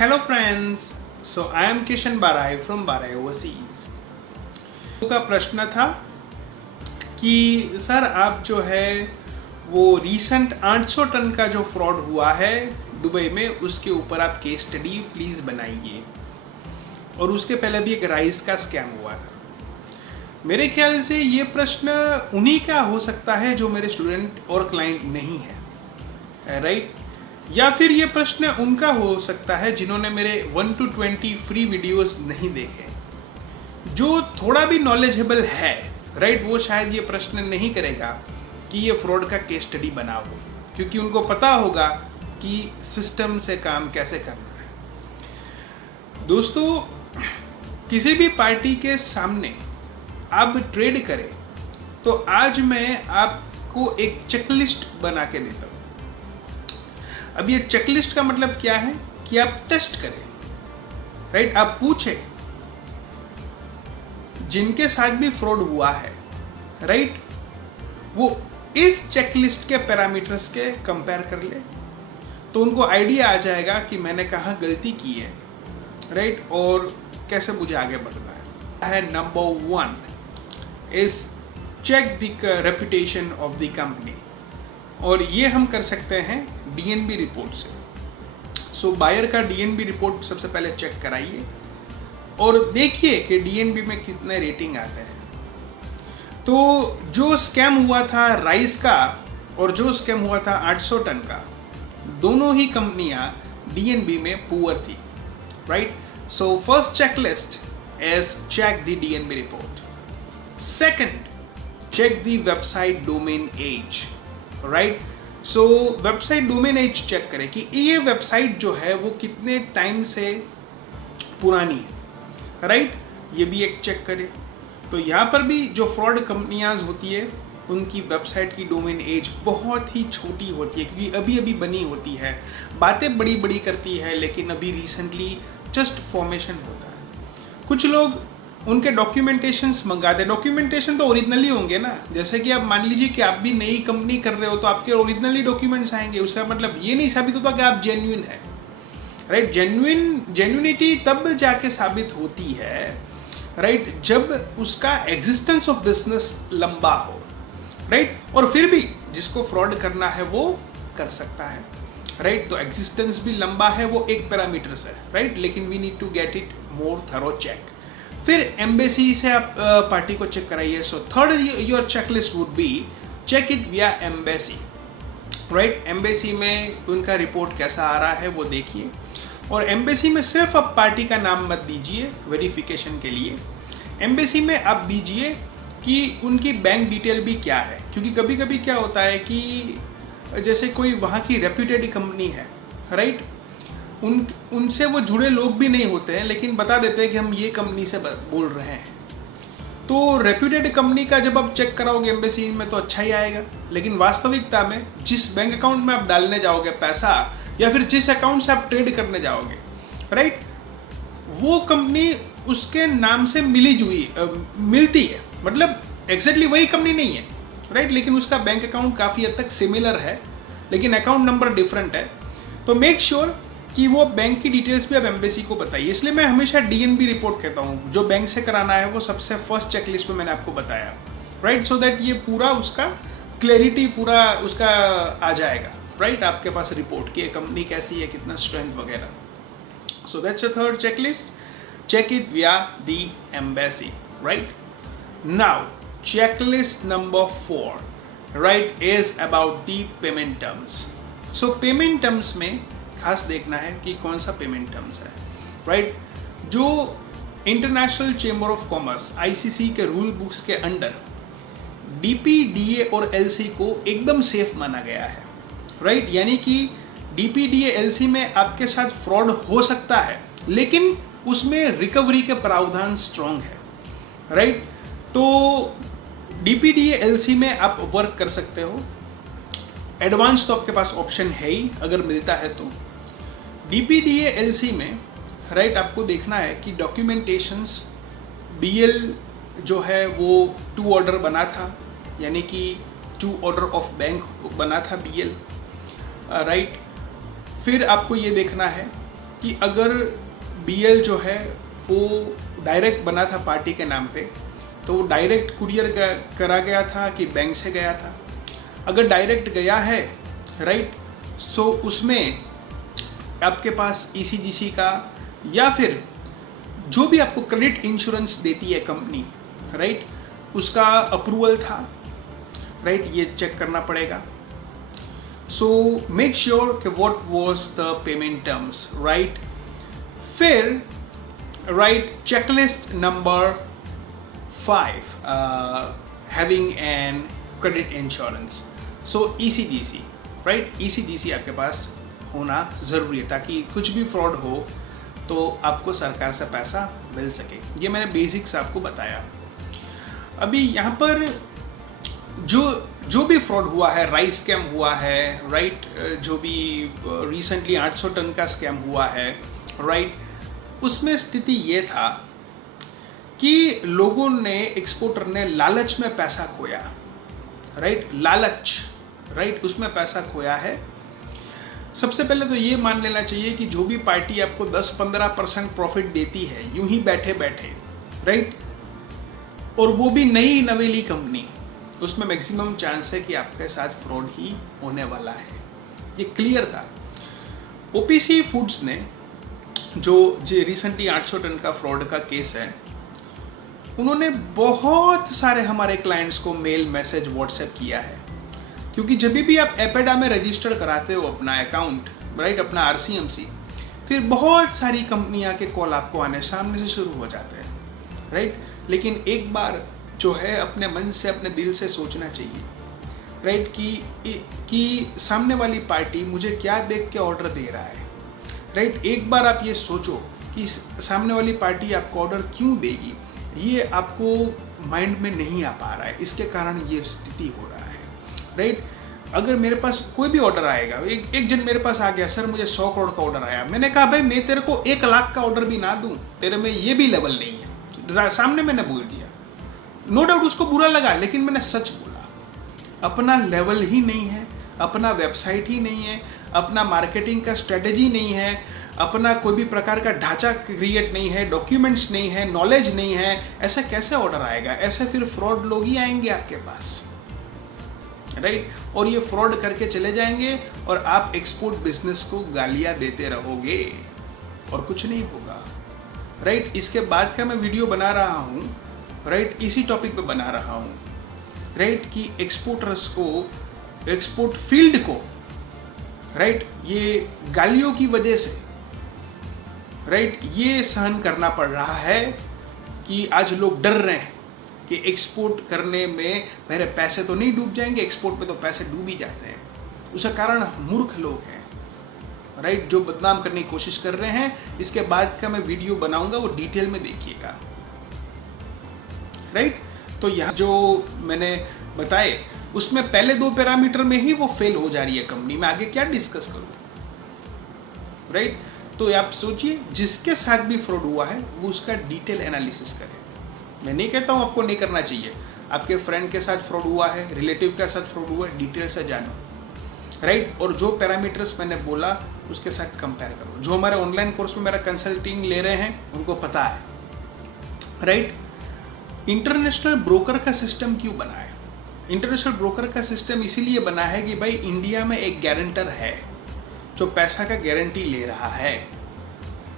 Hello friends, so I am Kishan Barai from Barai Overseas। का प्रश्न था कि सर आप जो है वो रीसेंट 800 टन का जो फ्रॉड हुआ है दुबई में उसके ऊपर आप केस स्टडी प्लीज़ बनाइए। और उसके पहले भी एक राइस का स्कैम हुआ था। मेरे ख्याल से ये प्रश्न उन्हीं का हो सकता है जो मेरे स्टूडेंट और क्लाइंट नहीं है, राइट? या फिर ये प्रश्न उनका हो सकता है जिन्होंने मेरे 1 to 20 फ्री वीडियोस नहीं देखे। जो थोड़ा भी नॉलेजेबल है, राइट, वो शायद ये प्रश्न नहीं करेगा कि ये फ्रॉड का केस स्टडी बना हो, क्योंकि उनको पता होगा कि सिस्टम से काम कैसे करना है। दोस्तों, किसी भी पार्टी के सामने आप ट्रेड करें तो आज मैं आपको एक चेकलिस्ट बना के देता हूँ। अब ये चेकलिस्ट का मतलब क्या है कि आप टेस्ट करें, राइट? आप पूछें जिनके साथ भी फ्रॉड हुआ है, राइट, वो इस चेकलिस्ट के पैरामीटर्स के कंपेयर कर ले तो उनको आइडिया आ जाएगा कि मैंने कहाँ गलती की है, राइट, और कैसे मुझे आगे बढ़ना है। Number 1 is check the reputation of the company, और ये हम कर सकते हैं डीएनबी रिपोर्ट से। सो बायर का डीएनबी रिपोर्ट सबसे पहले चेक कराइए और देखिए कि डीएनबी में कितने रेटिंग आते हैं। तो जो स्कैम हुआ था राइस का और जो स्कैम हुआ था 800 टन का, दोनों ही कंपनियां डीएनबी में पुअर थी, right? So first checklist is check the DNB report. Second, check the website domain age, right? So website domain age check करें कि ये वेबसाइट जो है वो कितने टाइम से पुरानी है, राइट? ये भी एक चेक करें। तो यहाँ पर भी जो फ्रॉड कंपनियां होती है उनकी वेबसाइट की डोमेन एज बहुत ही छोटी होती है, क्योंकि अभी अभी बनी होती है, बातें बड़ी बड़ी करती है, लेकिन अभी रिसेंटली जस्ट फॉर्मेशन होता है। कुछ लोग उनके डॉक्यूमेंटेशंस मंगाते हैं। डॉक्यूमेंटेशन तो ओरिजिनली होंगे ना, जैसे कि आप मान लीजिए कि आप भी नई कंपनी कर रहे हो तो आपके ओरिजिनली डॉक्यूमेंट्स आएंगे। उसका मतलब ये नहीं साबित होता कि आप जेन्युइन है, राइट? जेन्युइनिटी तब जाके साबित होती है, राइट, जब उसका एग्जिस्टेंस ऑफ बिजनेस लंबा हो, राइट? और फिर भी जिसको फ्रॉड करना है वो कर सकता है, राइट? तो एग्जिस्टेंस भी लंबा है, वो एक पैरामीटर्स है, राइट? लेकिन we need to get it more thorough check. फिर एम्बेसी से आप पार्टी को चेक कराइए। So third your checklist would be check it via embassy, right? Embassy में उनका रिपोर्ट कैसा आ रहा है वो देखिए। और एम्बेसी में सिर्फ आप पार्टी का नाम मत दीजिए वेरिफिकेशन के लिए, एम्बेसी में आप दीजिए कि उनकी बैंक डिटेल भी क्या है, क्योंकि कभी कभी क्या होता है कि जैसे कोई वहाँ की रेप्यूटेड कंपनी है, राइट, उनसे वो जुड़े लोग भी नहीं होते हैं, लेकिन बता देते हैं कि हम ये कंपनी से बोल रहे हैं। तो रेप्यूटेड कंपनी का जब आप चेक कराओगे एम्बेसी में तो अच्छा ही आएगा, लेकिन वास्तविकता में जिस बैंक अकाउंट में आप डालने जाओगे पैसा, या फिर जिस अकाउंट से आप ट्रेड करने जाओगे, राइट, वो कंपनी उसके नाम से मिलती है, मतलब एग्जैक्टली वही कंपनी नहीं है, राइट, लेकिन उसका बैंक अकाउंट काफ़ी हद तक सिमिलर है, लेकिन अकाउंट नंबर डिफरेंट है। तो मेक श्योर कि वो बैंक की डिटेल्स भी आप एम्बेसी को बताइए। इसलिए मैं हमेशा डीएनबी रिपोर्ट कहता हूँ, जो बैंक से कराना है वो सबसे फर्स्ट चेकलिस्ट में मैंने आपको बताया, राइट? सो दैट ये पूरा उसका क्लैरिटी पूरा उसका आ जाएगा, राइट, आपके पास रिपोर्ट कि कंपनी कैसी है, कितना स्ट्रेंथ वगैरह। So that's a third checklist, check it via the embassy, right? Now checklist number 4, right, is about the payment terms. So payment terms में खास देखना है कि कौन सा पेमेंट टर्म्स है, राइट? जो international chamber of commerce ICC के रूल बुक्स के अंडर डीपीडीए और एलसी को एकदम सेफ माना गया है, राइट? यानी कि डीपीडीए एलसी में आपके साथ फ्रॉड हो सकता है, लेकिन उसमें रिकवरी के प्रावधान स्ट्रॉन्ग है, राइट? तो डीपीडीए एलसी में आप वर्क कर सकते हो। एडवांस तो आपके पास ऑप्शन है ही, अगर मिलता है तो। डीपीडीए एलसी में, राइट, आपको देखना है कि डॉक्यूमेंटेशंस बीएल जो है वो 2 ऑर्डर बना था, यानी कि 2 ऑर्डर ऑफ बैंक बना था बीएल, राइट? फिर आपको ये देखना है कि अगर BL जो है वो डायरेक्ट बना था पार्टी के नाम पे, तो वो डायरेक्ट कुरियर करा गया था कि बैंक से गया था। अगर डायरेक्ट गया है, राइट, सो उसमें आपके पास ECGC का या फिर जो भी आपको क्रेडिट इंश्योरेंस देती है कंपनी, राइट, उसका अप्रूवल था, राइट, ये चेक करना पड़ेगा। सो मेक श्योर कि what was the payment terms, right. फिर right checklist number 5, having an credit insurance. So ECGC, right, ECGC आपके पास होना ज़रूरी है ताकि कुछ भी फ्रॉड हो तो आपको सरकार से पैसा मिल सके। ये मैंने बेसिक्स आपको बताया। अभी यहाँ पर जो भी फ्रॉड हुआ है, राइस स्कैम हुआ है, राइट, जो भी रिसेंटली 800 टन का स्कैम हुआ है, राइट, उसमें स्थिति ये था कि लोगों ने, एक्सपोर्टर ने लालच में पैसा खोया, राइट, लालच, राइट, उसमें पैसा खोया है। सबसे पहले तो ये मान लेना चाहिए कि जो भी पार्टी आपको 10-15% प्रॉफिट देती है यूं ही बैठे बैठे, राइट, और वो भी नई नवेली कंपनी, उसमें मैक्सिमम चांस है कि आपके साथ फ्रॉड ही होने वाला है। ये क्लियर था। OPC फूड्स ने जो रिसेंटली 800 टन का फ्रॉड का केस है, उन्होंने बहुत सारे हमारे क्लाइंट्स को मेल, मैसेज, व्हाट्सएप किया है, क्योंकि जब भी आप एपेडा में रजिस्टर कराते हो अपना अकाउंट, राइट, अपना RCMC, फिर बहुत सारी कंपनियां के कॉल आपको आने सामने से शुरू हो जाते हैं, राइट। लेकिन एक बार जो है अपने मन से, अपने दिल से सोचना चाहिए, राइट, कि सामने वाली पार्टी मुझे क्या देख के ऑर्डर दे रहा है, राइट। एक बार आप ये सोचो कि सामने वाली पार्टी आपको ऑर्डर क्यों देगी, ये आपको माइंड में नहीं आ पा रहा है, इसके कारण ये स्थिति हो रहा है, राइट। अगर मेरे पास कोई भी ऑर्डर आएगा, एक जन मेरे पास आ गया, सर मुझे 100 करोड़ का ऑर्डर आया, मैंने कहा भाई मैं तेरे को 1 लाख का ऑर्डर भी ना दूं, तेरे में ये भी लेवल नहीं है, सामने मैंने बोल दिया, नो डाउट उसको बुरा लगा, लेकिन मैंने सच बोला। अपना लेवल ही नहीं है, अपना वेबसाइट ही नहीं है, अपना मार्केटिंग का स्ट्रेटेजी नहीं है, अपना कोई भी प्रकार का ढांचा क्रिएट नहीं है, डॉक्यूमेंट्स नहीं है, नॉलेज नहीं है, ऐसा कैसे ऑर्डर आएगा? ऐसे फिर फ्रॉड लोग ही आएंगे आपके पास, राइट, और ये फ्रॉड करके चले जाएंगे और आप एक्सपोर्ट बिजनेस को गालियां देते रहोगे और कुछ नहीं होगा, राइट। इसके बाद का मैं वीडियो बना रहा हूँ, राइट, इसी टॉपिक पे बना रहा हूँ, राइट, कि एक्सपोर्टर्स को, एक्सपोर्ट फील्ड को, राइट, ये गालियों की वजह से, राइट, ये सहन करना पड़ रहा है कि आज लोग डर रहे हैं कि एक्सपोर्ट करने में मेरे पैसे तो नहीं डूब जाएंगे, एक्सपोर्ट में तो पैसे डूब ही जाते हैं। उसका कारण मूर्ख लोग हैं, राइट, जो बदनाम करने की कोशिश कर रहे हैं। इसके बाद का मैं वीडियो बनाऊंगा, वो डिटेल में देखिएगा, राइट। तो यहाँ जो मैंने बताए उसमें पहले 2 पैरामीटर में ही वो फेल हो जा रही है कंपनी, मैं आगे क्या डिस्कस करूँ, राइट। तो आप सोचिए, जिसके साथ भी फ्रॉड हुआ है वो उसका डिटेल एनालिसिस करें। मैं नहीं कहता हूँ आपको नहीं करना चाहिए, आपके फ्रेंड के साथ फ्रॉड हुआ है, रिलेटिव के साथ फ्रॉड हुआ है, डिटेल से जानो, राइट, और जो पैरामीटर्स मैंने बोला उसके साथ कंपेयर करो। जो हमारे ऑनलाइन कोर्स में मेरा कंसल्टिंग ले रहे हैं उनको पता है, राइट। इंटरनेशनल ब्रोकर का सिस्टम क्यों बना है? इंटरनेशनल ब्रोकर का सिस्टम इसीलिए बना है कि भाई इंडिया में एक गारंटर है जो पैसा का गारंटी ले रहा है,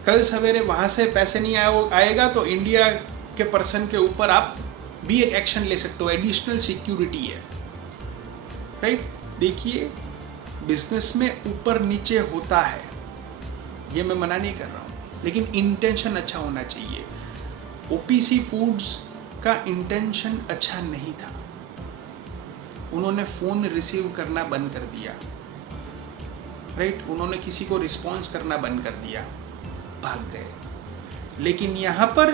कल सवेरे वहाँ से पैसे नहीं आएगा तो इंडिया के पर्सन के ऊपर आप भी एक एक्शन ले सकते हो, एडिशनल सिक्योरिटी है, राइट। देखिए, बिजनेस में ऊपर नीचे होता है, ये मैं मना नहीं कर रहा हूँ, लेकिन इंटेंशन अच्छा होना चाहिए। OPC फूड्स का इंटेंशन अच्छा नहीं था, उन्होंने फोन रिसीव करना बंद कर दिया, राइट, उन्होंने किसी को रिस्पॉन्स करना बंद कर दिया, भाग गए। लेकिन यहाँ पर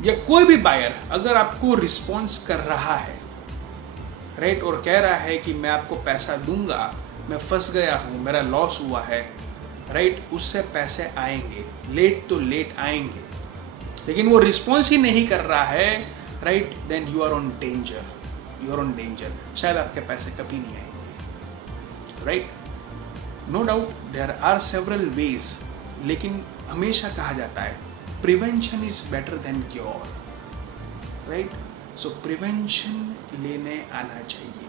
या कोई भी बायर अगर आपको रिस्पॉन्स कर रहा है, राइट, और कह रहा है कि मैं आपको पैसा दूंगा, मैं फंस गया हूँ, मेरा लॉस हुआ है, राइट, उससे पैसे आएंगे, लेट तो लेट आएंगे, लेकिन वो रिस्पॉन्स ही नहीं कर रहा है, right, then you are on danger, you are on danger, शायद आपके पैसे कभी नहीं आएंगे, right. No doubt there are several ways लेकिन हमेशा कहा जाता है prevention is better than cure, right? So prevention लेने आना चाहिए।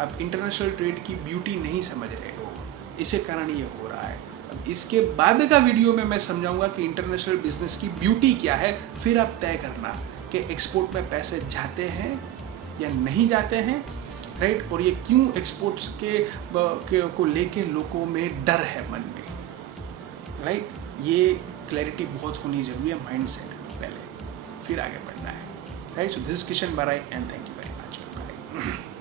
आप इंटरनेशनल ट्रेड की ब्यूटी नहीं समझ रहे हो, इसी कारण ये हो रहा है। अब इसके बाद का वीडियो में मैं समझाऊंगा कि इंटरनेशनल बिजनेस की ब्यूटी क्या है, फिर आप तय करना कि एक्सपोर्ट में पैसे जाते हैं या नहीं जाते हैं, राइट? और ये क्यों एक्सपोर्ट्स को लेके लोगों में डर है मन में, राइट? ये क्लैरिटी बहुत होनी जरूरी है माइंड सेट में पहले, फिर आगे बढ़ना है, right? So this is Kishan Barai and thank you very much.